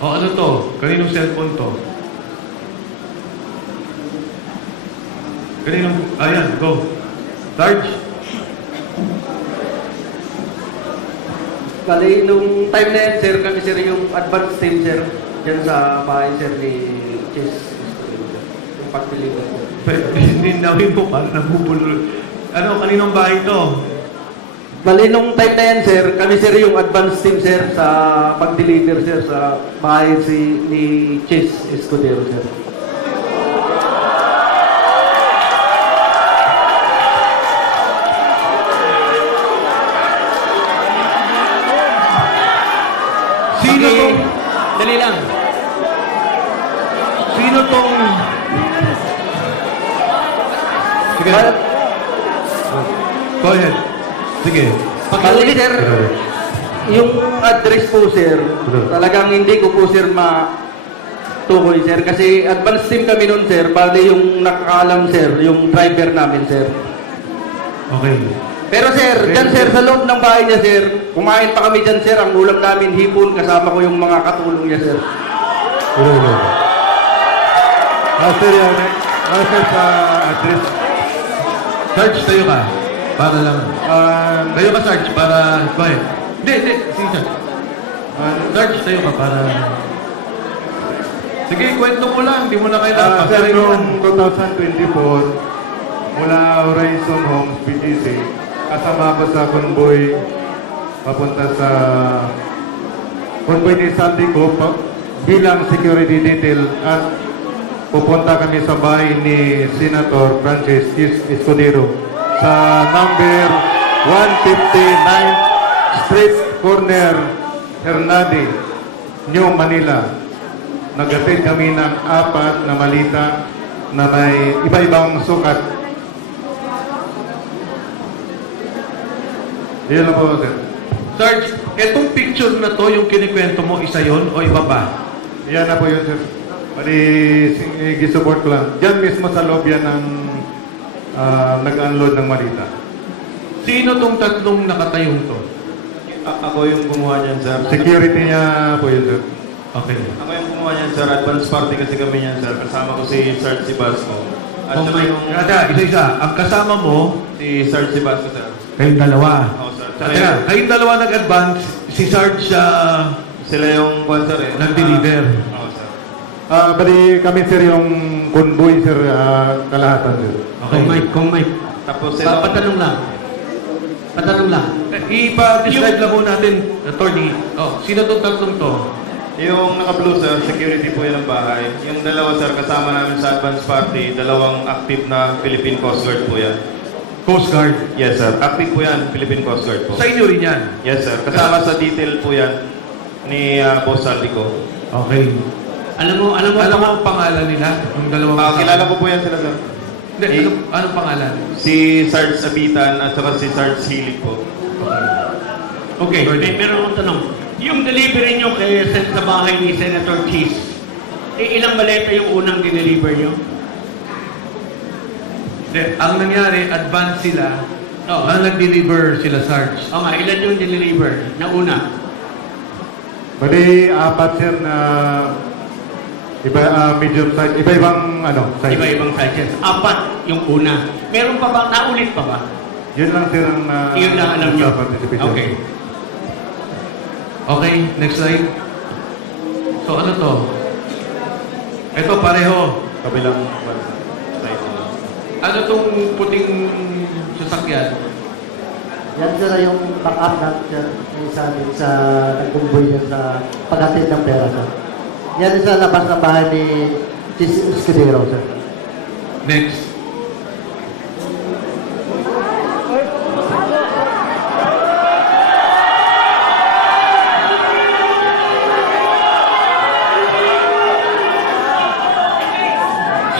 O ano to? Kaninong cellphone to? Kaninong... Ayan, go. Sarge? Bali, nung time na yan, sir, kami sir yung advance team, sir. Diyan sa bahay, sir, ni Chess. Yung pag-deliver. Hindi nawin mo pa, nabubulol. Ano, kaninong bahay to? Bali, nung time na yan, sir, kami sir yung advance team, sir, sa pag-deliver, sir, sa bahay ni Chess Escudero, sir. Sino tong... Dali lang. Sino tong... Sige. Go ahead. Sige. Bali, sir, yung address po, sir, talagang hindi ko po, sir, tukoy, sir. Kasi advance team kami nun, sir. Bali, yung nakakaalam, sir, yung driver namin, sir. Okay. Pero sir, dyan sir, sa loob ng bahay niya sir, kumain pa kami dyan sir, ang ulam namin hipon, kasama ko yung mga katulong niya sir. Ulo. Master yan. Master sa address. Sarge, tayo ka. Para lang. Tayo ka, Sarge, para... Go ahead. Hindi. Sige, Sarge. Sarge, tayo ka para... Sige, kwento mo lang. Hindi mo na kailangan. Sir, noong 2024, mula Horizon Homes, PGC, kasama ko sa convoy papunta sa convoy ni Sandy ko bilang security detail at pupunta kami sa bahay ni Senator Francis Escudero sa number 159 Street Corner, Hernade, New Manila. Nag-attend kami ng 4 na malita na may iba-ibang sukat. Yan lang po, sir. Sarge, etong picture na to, yung kinikwento mo, isa yon o iba pa? Yan na po yun, sir. Pali, gisupport ko lang. Diyan mismo sa loob yan ng nag-unload ng malita. Sino tong tatlong nakatayong to? Ako yung gumawa niyan, sir. Security niya po yun, sir. Okay. Ako yung gumawa niyan, sir. Advance party kasi kami niyan, sir. Kasama ko si Sarge Sibasco. At saka yung... Isa-isa. Ang kasama mo, Si Sarge Sibasco, sir. kayong dalawa. Oo, sir. Teka, kayong dalawa nag-advance, si Sarge Sila yung kwan, sir, eh. nag-deliver. Oo, sir. Pali kami, sir, yung convoy, sir, kalahatan, sir. Okay. Kung Mike. Tapos sila... Patanong lang. Ipa-describe lang po natin, attorney. Oh, sino tong tatlong to? Yung naka-blue, sir, security po yan ang bahay. Yung dalawa, sir, kasama namin sa advance party, dalawang active na Philippine Coast Guard po yan. Coast Guard. Yes, sir. Active po yan, Philippine Coast Guard po. Sa inyo rin yan. Yes, sir. Kasama sa detail po yan ni Boss Saldico. Okay. Alam mo ang pangalan nila? Yung dalawang Kilala ko po yan sila, sir. Hindi, anong pangalan? Si Sarge Abitan at saka si Sarge Hilig po. Okay. Meron akong tanong. Yung delivery nyo kay sa bahay ni Senator Cheese, ilang maleta yung unang dineliver nyo? Hindi, ang nangyari, advance sila. Oo. Ang nag-deliver sila, Sarge. O nga, ilan yung dineliver na una? Pali 4, sir, na medium size, iba-ibang size. Iba-ibang sizes. 4 yung una. Meron pa ba? Naulit pa ba? Yun lang, sir, ang Yun lang alam nyo. participation. Okay. Okay, next slide. So ano to? Ito pareho. Kabilang side. Ano tong puting sasakyan? Yan sir yung backup natin sir, sa nagkumboy yan sa paghatid ng pera sir. Yan sa labas ng bahay ni Chess Escudero sir. Next.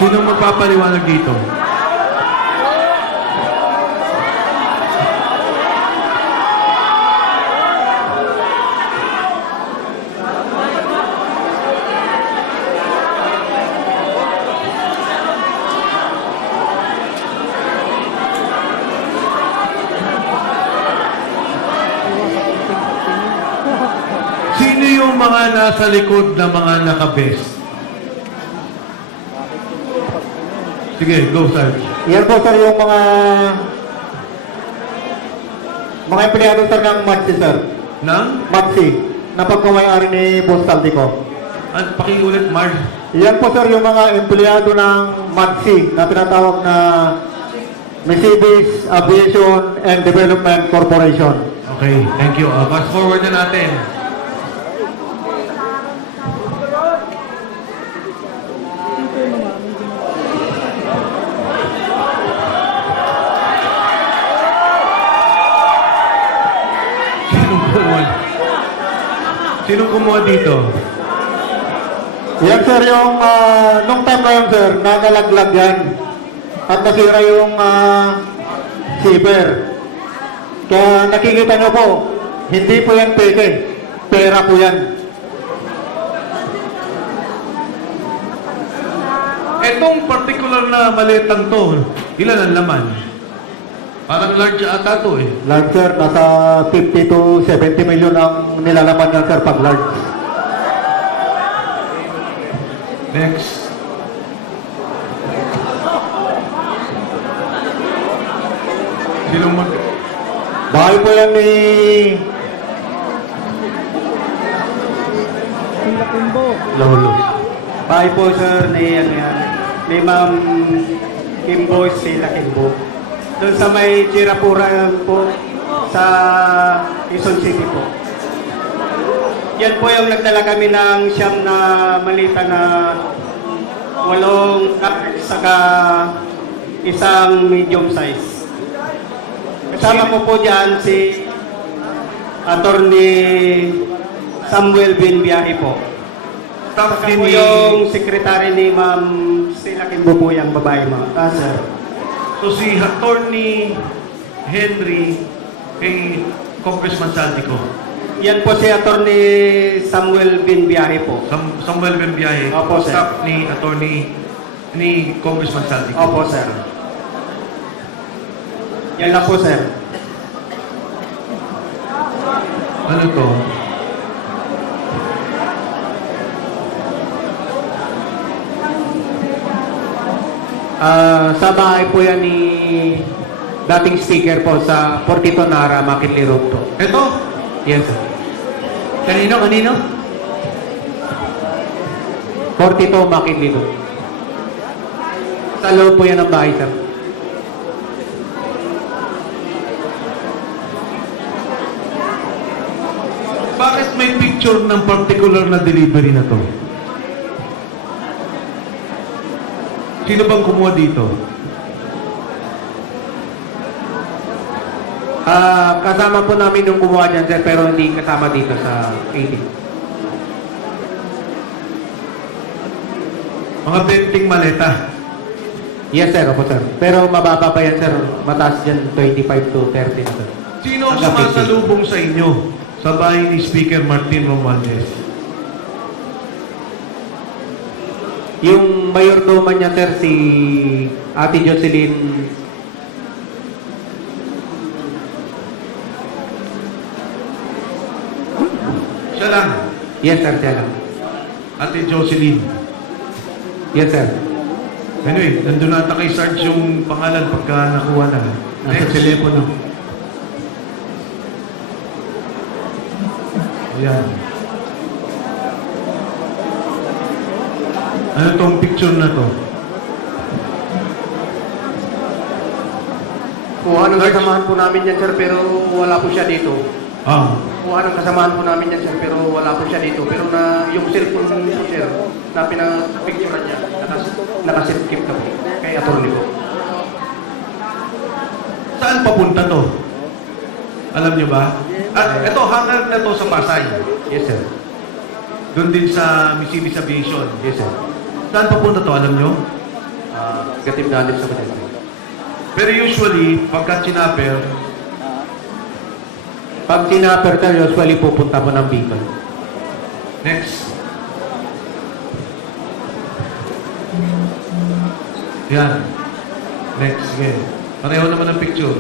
Sino magpapaliwanag dito? Sino yung mga nasa likod ng mga naka-vest? Sige, go, Sarge. Yan po sir yung mga empleyado sir ng Maxi sir. Nang? Maxi, na pagkumayari ni Boss Saldico. Pakiulit, Marge. Yan po sir yung mga empleyado ng Maxi na tinatawag na Mercedes Aviation and Development Corporation. Okay, thank you. Fast forward na natin. Sinong kumuha dito? Yan sir yung nung time na yun sir, nagalaglag yan. At nasira yung zipper. Kaya nakikita nyo po, hindi po yan peke. Pera po yan. Etong particular na maletang to, ilan ang laman? Parang large ata to eh. Large sir, nasa 50 to 70 million ang nilalaman yan sir pag large. Next. Sinong mag... Bahay po yan ni... Lolo. Bahay po sir ni ano yan, ni Ma'am Kimbo Sila Kimbo. Doon sa may Chirapura po sa Quezon City po. Yan po yung nagdala kami ng siyam na malita na 8 saka isang medium size. Kasama ko po dyan si Attorney Samuel Binbiyahe po. Staff Saka din po ni... yung secretary ni Ma'am Sila Kimbo po yung babae mo. Sir. So si Attorney Henry kay Congressman Saldico. Yan po si Attorney Samuel Binbiyahe po. Samuel Bembiahe. Opo, sir. Staff ni Attorney ni Congressman Saldico. Opo, sir. Yan lang po, sir. Ano to? Sa bahay po yan ni dating speaker po sa Fortito Nara, Makitli Road po. Ito? Yes, sir. Kanino? Fortito, Makitli Road. Sa loob po yan ng bahay, sir. Bakit may picture ng particular na delivery na to? Sino bang kumuha dito? Kasama po namin nung kumuha dyan, sir, pero hindi kasama dito sa 18. Mga benting maleta. Yes, sir. Opo, sir. Pero mababa pa yan, sir. Mataas dyan, 25 to 30 na, sir. Sino ang Hanggang 50. sumasalubong sa inyo sa bahay ni Speaker Martin Romualdez? Yung mayordomo niya, sir, si Ate Jocelyn. Siya lang. Yes, sir, siya lang. Ate Jocelyn. Yes, sir. Anyway, nandun nata kay Sarge yung pangalan pagka nakuha na. Nasa telepono. Ayan. Ano tong picture na to? Kuha ng kasamahan po namin yan, sir, pero wala po siya dito. Ah, Kuha ng kasamahan po namin yan, sir, pero wala po siya dito. Pero na yung cellphone po, sir, na pinapicturean niya, nakasilkip na po kay attorney po. saan papunta to? Alam nyo ba? At ito, hangar na to sa Pasay. Yes, sir. Doon din sa Mercedes Aviation. Yes, sir. Saan papunta to, alam nyo? Negative knowledge sa kanila. Pero usually, pagka chinapper, Pag tinapper ka, usually pupunta po ng Bicol. next. Yan. Next, sige. Pareho naman ang picture.